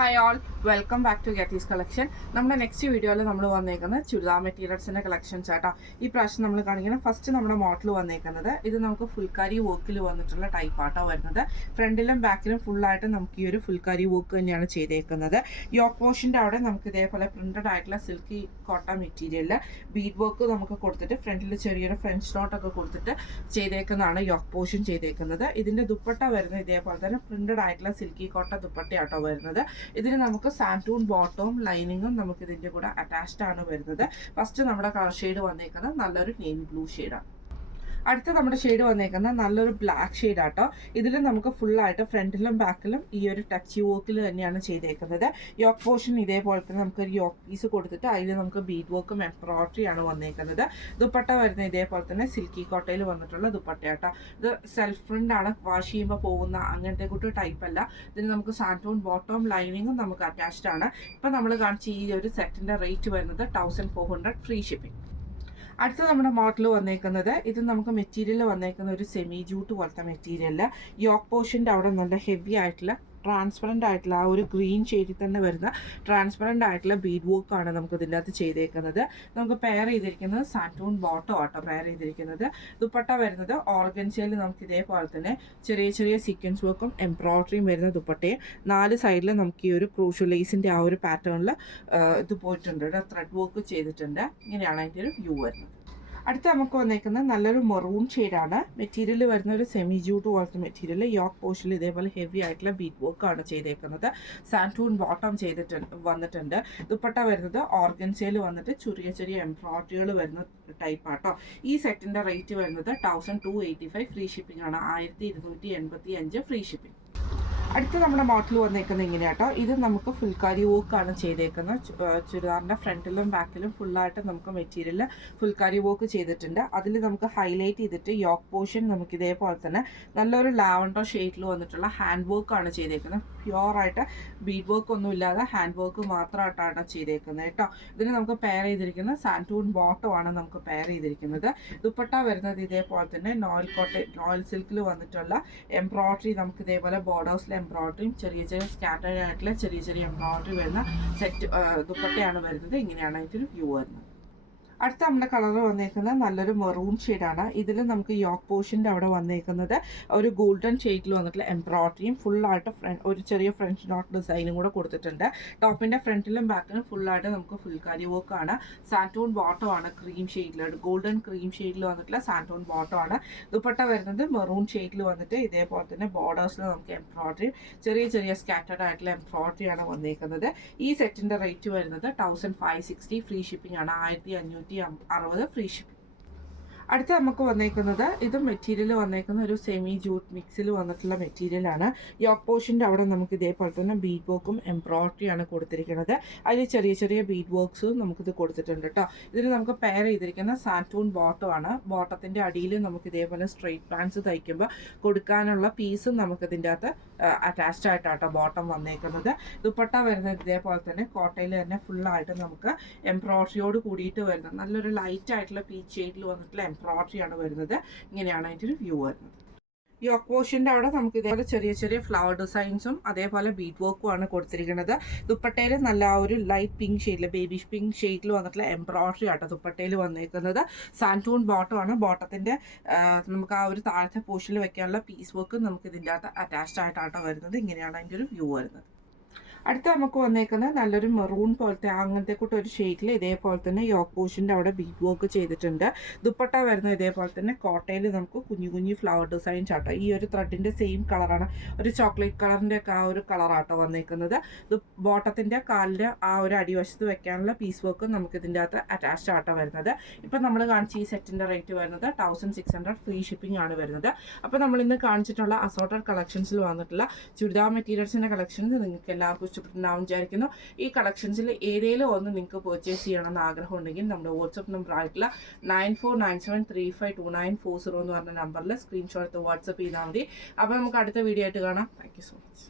Hi all, welcome back to Getty's collection. നമ്മുടെ next വീഡിയോയിൽ നമ്മൾ വന്നേക്കുന്നത് ചുരിദാർ മെറ്റീരിയൽസിൻ്റെ കളക്ഷൻസ് ആട്ടോ. ഈ പ്രാവശ്യം നമ്മൾ കാണിക്കുന്നത് ഫസ്റ്റ് നമ്മുടെ മോഡൽ വന്നേക്കുന്നത് ഇത് നമുക്ക് ഫുൾക്കാരി വർക്കിൽ വന്നിട്ടുള്ള ടൈപ്പ് ആട്ടോ വരുന്നത്. ഫ്രണ്ടിലും ബാക്കിലും ഫുള്ളായിട്ട് നമുക്ക് ഈ ഒരു ഫുൾക്കാരി വർക്ക് തന്നെയാണ് ചെയ്തേക്കുന്നത്. യോക്ക് പോഷൻ്റെ അവിടെ നമുക്ക് ഇതേപോലെ പ്രിൻറ്റഡ് ആയിട്ടുള്ള സിൽക്കി കോട്ടൺ മെറ്റീരിയലിൽ ബീഡ് വർക്ക് നമുക്ക് കൊടുത്തിട്ട് ഫ്രണ്ടിൽ ചെറിയൊരു ഫ്രഞ്ച് നോട്ടൊക്കെ കൊടുത്തിട്ട് ചെയ്തേക്കുന്നതാണ് യോക്ക് പോഷൻ ചെയ്തേക്കുന്നത്. ഇതിൻ്റെ ദുപ്പട്ട വരുന്നത് ഇതേപോലെ തന്നെ പ്രിൻറ്റഡ് ആയിട്ടുള്ള സിൽക്കി കോട്ടൺ ദുപ്പട്ടയാട്ടോ വരുന്നത്. ഇതിന് നമുക്ക് സാൻറ്റൂൺ ബോട്ടവും ലൈനിങ്ങും നമുക്ക് ഇതിൻ്റെ കൂടെ അറ്റാച്ച്ഡ് ആണ് വരുന്നത്. ഫസ്റ്റ് നമ്മുടെ കളർ ഷെയ്ഡ് വന്നേക്കുന്നത് നല്ലൊരു നേവി ബ്ലൂ ഷെയ്ഡാണ്. അടുത്ത നമ്മുടെ ഷെയ്ഡ് വന്നേക്കുന്നത് നല്ലൊരു ബ്ലാക്ക് ഷെയ്ഡ് ആട്ടോ. ഇതിൽ നമുക്ക് ഫുള്ളായിട്ട് ഫ്രണ്ടിലും ബാക്കിലും ഈ ഒരു ടച്ച് വർക്കിൽ തന്നെയാണ് ചെയ്തേക്കുന്നത്. യോക്ക് പോർഷൻ ഇതേപോലെ തന്നെ നമുക്കൊരു യോക്ക് പീസ് കൊടുത്തിട്ട് അതിൽ നമുക്ക് ബീഡ് വർക്കും എംബ്രോയിഡറി ആണ് വന്നേക്കുന്നത്. ദുപ്പട്ട വരുന്നത് ഇതേപോലെ തന്നെ സിൽക്കി കോട്ടയിൽ വന്നിട്ടുള്ള ദുപ്പട്ടയാട്ടോ. ഇത് സെൽഫ് പ്രിന്റ് ആണ്, വാഷ് ചെയ്യുമ്പോൾ പോകുന്ന അങ്ങനത്തെ കൂട്ട് ടൈപ്പ് അല്ല. ഇതിന് നമുക്ക് സാൻറ്റൂൺ ബോട്ടവും ലൈനിങ്ങും നമുക്ക് അറ്റാച്ച്ഡ് ആണ്. ഇപ്പം നമ്മൾ കാണിച്ച ഈ ഒരു സെറ്റിൻ്റെ റേറ്റ് വരുന്നത് 1400 ഫ്രീ ഷിപ്പിംഗ്. അടുത്ത നമ്മുടെ മോഡൽ വന്നേക്കുന്നത് ഇത് നമുക്ക് മെറ്റീരിയൽ വന്നേക്കുന്ന ഒരു സെമി ജൂട്ട് പോലത്തെ മെറ്റീരിയലിൽ യോക്ക് പോർഷൻ്റെ അവിടെ നല്ല ഹെവി ആയിട്ടുള്ള ട്രാൻസ്പെറൻ്റ് ആയിട്ടുള്ള ആ ഒരു ഗ്രീൻ ഷെയ്ഡിൽ തന്നെ വരുന്ന ട്രാൻസ്പെറൻ്റ് ആയിട്ടുള്ള ബീഡ് വർക്കാണ് നമുക്ക് ഇതിൻ്റെ അകത്ത് ചെയ്തേക്കുന്നത്. നമുക്ക് പെയർ ചെയ്തിരിക്കുന്നത് സാൻറ്റൂൺ ബോട്ടോ ആട്ടോ പെയർ ചെയ്തിരിക്കുന്നത്. ദുപ്പട്ട വരുന്നത് ഓർഗൻസയിൽ നമുക്ക് ഇതേപോലെ തന്നെ ചെറിയ ചെറിയ സീക്വൻസ് വർക്കും എംബ്രോയിഡറിയും വരുന്ന ദുപ്പട്ടയും 4 സൈഡിൽ നമുക്ക് ഈ ഒരു ക്രൂഷ്യൽ ലേസിൻ്റെ ആ ഒരു പാറ്റേണിൽ ഇത് പോയിട്ടുണ്ട്, ത്രെഡ് വർക്ക് ചെയ്തിട്ടുണ്ട്. ഇങ്ങനെയാണ് അതിൻ്റെ ഒരു വ്യൂ വരുന്നത്. അടുത്ത നമുക്ക് വന്നേക്കുന്നത് നല്ലൊരു മെറൂൺ ഷെയ്ഡാണ്. മെറ്റീരിയൽ വരുന്ന ഒരു സെമി ജൂട്ട് പോലത്തെ മെറ്റീരിയൽ. യോക്ക് പോർഷനിൽ ഇതേപോലെ ഹെവി ആയിട്ടുള്ള ബീഡ് വർക്കാണ് ചെയ്തേക്കുന്നത്. സാൻറ്റൂൺ ബോട്ടം വന്നിട്ടുണ്ട്. ദുപ്പട്ട വരുന്നത് ഓർഗൻസയിൽ വന്നിട്ട് ചെറിയ ചെറിയ എംബ്രോയിഡറികൾ വരുന്ന ടൈപ്പ് ആട്ടോ. ഈ സെറ്റിൻ്റെ റേറ്റ് വരുന്നത് 1285 ഫ്രീ ഷിപ്പിംഗ് ആണ്. 1285 ഫ്രീ ഷിപ്പിംഗ്. അടുത്ത നമ്മുടെ മോഡൽ വന്നേക്കുന്നത് ഇങ്ങനെയാട്ടോ. ഇത് നമുക്ക് ഫുൾക്കാരി വർക്കാണ് ചെയ്തേക്കുന്നത്. ചുരിദാറിൻ്റെ ഫ്രണ്ടിലും ബാക്കിലും ഫുള്ളായിട്ട് നമുക്ക് മെറ്റീരിയൽ ഫുൾക്കാരി വർക്ക് ചെയ്തിട്ടുണ്ട്. അതിൽ നമുക്ക് ഹൈലൈറ്റ് ചെയ്തിട്ട് യോക്ക് പോർഷൻ നമുക്ക് ഇതേപോലെ തന്നെ നല്ലൊരു ലാവൻഡർ ഷെയ്ഡിൽ വന്നിട്ടുള്ള ഹാൻഡ് വർക്കാണ് ചെയ്തേക്കുന്നത്. പ്യുവറായിട്ട് ബീഡ് വർക്ക് ഒന്നും ഇല്ലാതെ ഹാൻഡ് വർക്ക് മാത്രമായിട്ടാണ് ചെയ്തേക്കുന്നത് കേട്ടോ. ഇതിന് നമുക്ക് പെയർ ചെയ്തിരിക്കുന്നത് സാൻറ്റൂൺ ബോട്ടോ ആണ് നമുക്ക് പെയർ ചെയ്തിരിക്കുന്നത്. ദുപ്പട്ട വരുന്നത് ഇതേപോലെ തന്നെ നോയിൽ സിൽക്കിൽ വന്നിട്ടുള്ള എംബ്രോയിഡറി നമുക്ക് ഇതേപോലെ ബോർഡേഴ്സിൽ എംബ്രോയിഡറിയും ചെറിയ ചെറിയ സ്കാറ്റേഡ് ആയിട്ടുള്ള ചെറിയ ചെറിയ എംബ്രോയിഡറി വരുന്ന സെറ്റ് ദുപ്പട്ടയാണ് വരുന്നത്. ഇങ്ങനെയാണ് അതിൻ്റെ ഒരു വ്യൂ വരുന്നത്. അടുത്ത നമ്മുടെ കളർ വന്നേക്കുന്നത് നല്ലൊരു മെറൂൺ ഷെയ്ഡാണ്. ഇതിൽ നമുക്ക് യോക്ക് പോർഷൻ്റെ അവിടെ വന്നേക്കുന്നത് ഒരു ഗോൾഡൻ ഷെയ്ഡിൽ വന്നിട്ടുള്ള എംബ്രോയിഡറിയും ഫുള്ളായിട്ട് ഒരു ചെറിയ ഫ്രഞ്ച് നോട്ട് ഡിസൈനും കൂടെ കൊടുത്തിട്ടുണ്ട്. ടോപ്പിൻ്റെ ഫ്രണ്ടിലും ബാക്കിലും ഫുള്ളായിട്ട് നമുക്ക് ഫുൾക്കാരി വർക്കാണ്. സാൻറ്റൂൺ ബോട്ടോ ആണ് ക്രീം ഷെയ്ഡിൽ, ഗോൾഡൻ ക്രീം ഷെയ്ഡിൽ വന്നിട്ടുള്ള സാൻറ്റൂൺ ബോട്ടോ ആണ്. ദുപ്പട്ട വരുന്നത് മെറൂൺ ഷെയ്ഡിൽ വന്നിട്ട് ഇതേപോലെ തന്നെ ബോർഡേഴ്സിൽ നമുക്ക് എംബ്രോയിഡറി ചെറിയ ചെറിയ സ്കാറ്റേഡ് ആയിട്ടുള്ള എംബ്രോയിഡറി ആണ് വന്നേക്കുന്നത്. ഈ സെറ്റിൻ്റെ റേറ്റ് വരുന്നത് 1560 ഫ്രീ ഷിപ്പിംഗ് ആണ്. 1560 ഫ്രീ ഷിപ്പിംഗ്. അടുത്ത നമുക്ക് വന്നേക്കുന്നത് ഇത് മെറ്റീരിയൽ വന്നേക്കുന്ന ഒരു സെമി ജൂട്ട് മിക്സിൽ വന്നിട്ടുള്ള മെറ്റീരിയലാണ്. യോക്ക് പോർഷൻ്റെ അവിടെ നമുക്ക് ഇതേപോലെ തന്നെ ബീഡ് വർക്കും എംബ്രോയിഡറിയാണ് കൊടുത്തിരിക്കുന്നത്. അതിൽ ചെറിയ ചെറിയ ബീഡ് വർക്ക്സും നമുക്കിത് കൊടുത്തിട്ടുണ്ട് കേട്ടോ. ഇതിന് നമുക്ക് പെയർ ചെയ്തിരിക്കുന്ന സാൻറ്റൂൺ ബോട്ടോ ആണ്. ബോട്ടത്തിൻ്റെ അടിയിൽ നമുക്ക് ഇതേപോലെ സ്ട്രെയിറ്റ് പാൻസ് തയ്ക്കുമ്പോൾ കൊടുക്കാനുള്ള പീസും നമുക്കിതിൻ്റെ അകത്ത് അറ്റാച്ച്ഡ് ആയിട്ടാട്ടോ ബോട്ടം വന്നേക്കുന്നത്. ദുപ്പട്ട വരുന്നത് ഇതേപോലെ തന്നെ കോട്ടയിൽ തന്നെ ഫുള്ളായിട്ട് നമുക്ക് എംബ്രോയിഡറിയോട് കൂടിയിട്ട് വരുന്നത് നല്ലൊരു ലൈറ്റ് ആയിട്ടുള്ള പീച്ച് ഷെയ്ഡിൽ വന്നിട്ടുള്ള എംബ്രോയിഡറിയാണ് വരുന്നത്. ഇങ്ങനെയാണ് അതിൻ്റെ ഒരു വ്യൂ വരുന്നത്. യോക്ക് പോർഷൻ്റെ അവിടെ നമുക്ക് ഇതേപോലെ ചെറിയ ചെറിയ ഫ്ലവർ ഡിസൈൻസും അതേപോലെ ബീഡ് വർക്കും ആണ് കൊടുത്തിരിക്കുന്നത്. ദുപ്പട്ടയിൽ നല്ല ആ ഒരു ലൈറ്റ് പിങ്ക് ഷെയ്ഡിൽ, ബേബി പിങ്ക് ഷെയ്ഡിൽ വന്നിട്ടുള്ള എംബ്രോയിഡറി ആട്ടോ ദുപ്പട്ടയിൽ വന്നേക്കുന്നത്. സാൻറ്റൂൺ ബോട്ടം ആണ്. ബോട്ടത്തിൻ്റെ നമുക്ക് ആ ഒരു താഴത്തെ പോർഷനിൽ വെക്കാനുള്ള പീസ് വർക്ക് നമുക്ക് ഇതിൻ്റെ അകത്ത് അറ്റാച്ച്ഡ് ആയിട്ടാട്ടോ വരുന്നത്. ഇങ്ങനെയാണ് അതിൻ്റെ ഒരു വ്യൂ വരുന്നത്. അടുത്ത നമുക്ക് വന്നേക്കുന്നത് നല്ലൊരു മെറൂൺ പോലത്തെ അങ്ങനത്തെ കൂട്ട് ഒരു ഷെയ്ഡിൽ ഇതേപോലെ തന്നെ യോക്ക് പോർഷൻ്റെ അവിടെ ബീഡ് വർക്ക് ചെയ്തിട്ടുണ്ട്. ദുപ്പട്ട വരുന്നത് ഇതേപോലെ തന്നെ കോട്ടയിൽ നമുക്ക് കുഞ്ഞു കുഞ്ഞു ഫ്ലവർ ഡിസൈൻസ് ആട്ടോ. ഈ ഒരു ത്രെഡിൻ്റെ സെയിം കളറാണ്, ഒരു ചോക്ലേറ്റ് കളറിൻ്റെ ഒക്കെ ആ ഒരു കളറാട്ടോ വന്നേക്കുന്നത്. ബോട്ടത്തിൻ്റെ കാലിൻ്റെ ആ ഒരു അടിവശത്ത് വെക്കാനുള്ള പീസ് വർക്ക് നമുക്ക് ഇതിൻ്റെ അകത്ത് അറ്റാച്ച്ഡ് ആട്ടോ വരുന്നത്. ഇപ്പം നമ്മൾ കാണിച്ച ഈ സെറ്റിൻ്റെ റേറ്റ് വരുന്നത് 1600 ഫ്രീ ഷിപ്പിംഗ് ആണ് വരുന്നത്. അപ്പോൾ നമ്മൾ ഇന്ന് കാണിച്ചിട്ടുള്ള അസോർട്ടഡ് കളക്ഷൻസിൽ വന്നിട്ടുള്ള ചുരിദാർ മെറ്റീരിയൽസിൻ്റെ കളക്ഷൻസ് നിങ്ങൾക്ക് എല്ലാവർക്കും ഇഷ്ടപ്പെട്ടുണ്ടാവും വിചാരിക്കുന്നു. ഈ കളക്ഷൻസിൽ ഏതെങ്കിലും ഒന്ന് നിങ്ങൾക്ക് പർച്ചേസ് ചെയ്യണമെന്ന് ആഗ്രഹം ഉണ്ടെങ്കിൽ നമ്മുടെ വാട്സപ്പ് നമ്പർ ആയിട്ടുള്ള 9497352940 എന്ന് പറഞ്ഞ നമ്പറിൽ സ്ക്രീൻഷോട്ട് എടുത്ത് വാട്സപ്പ് ചെയ്താൽ മതി. അപ്പോൾ നമുക്ക് അടുത്ത വീഡിയോ ആയിട്ട് കാണാം. Thank you so much.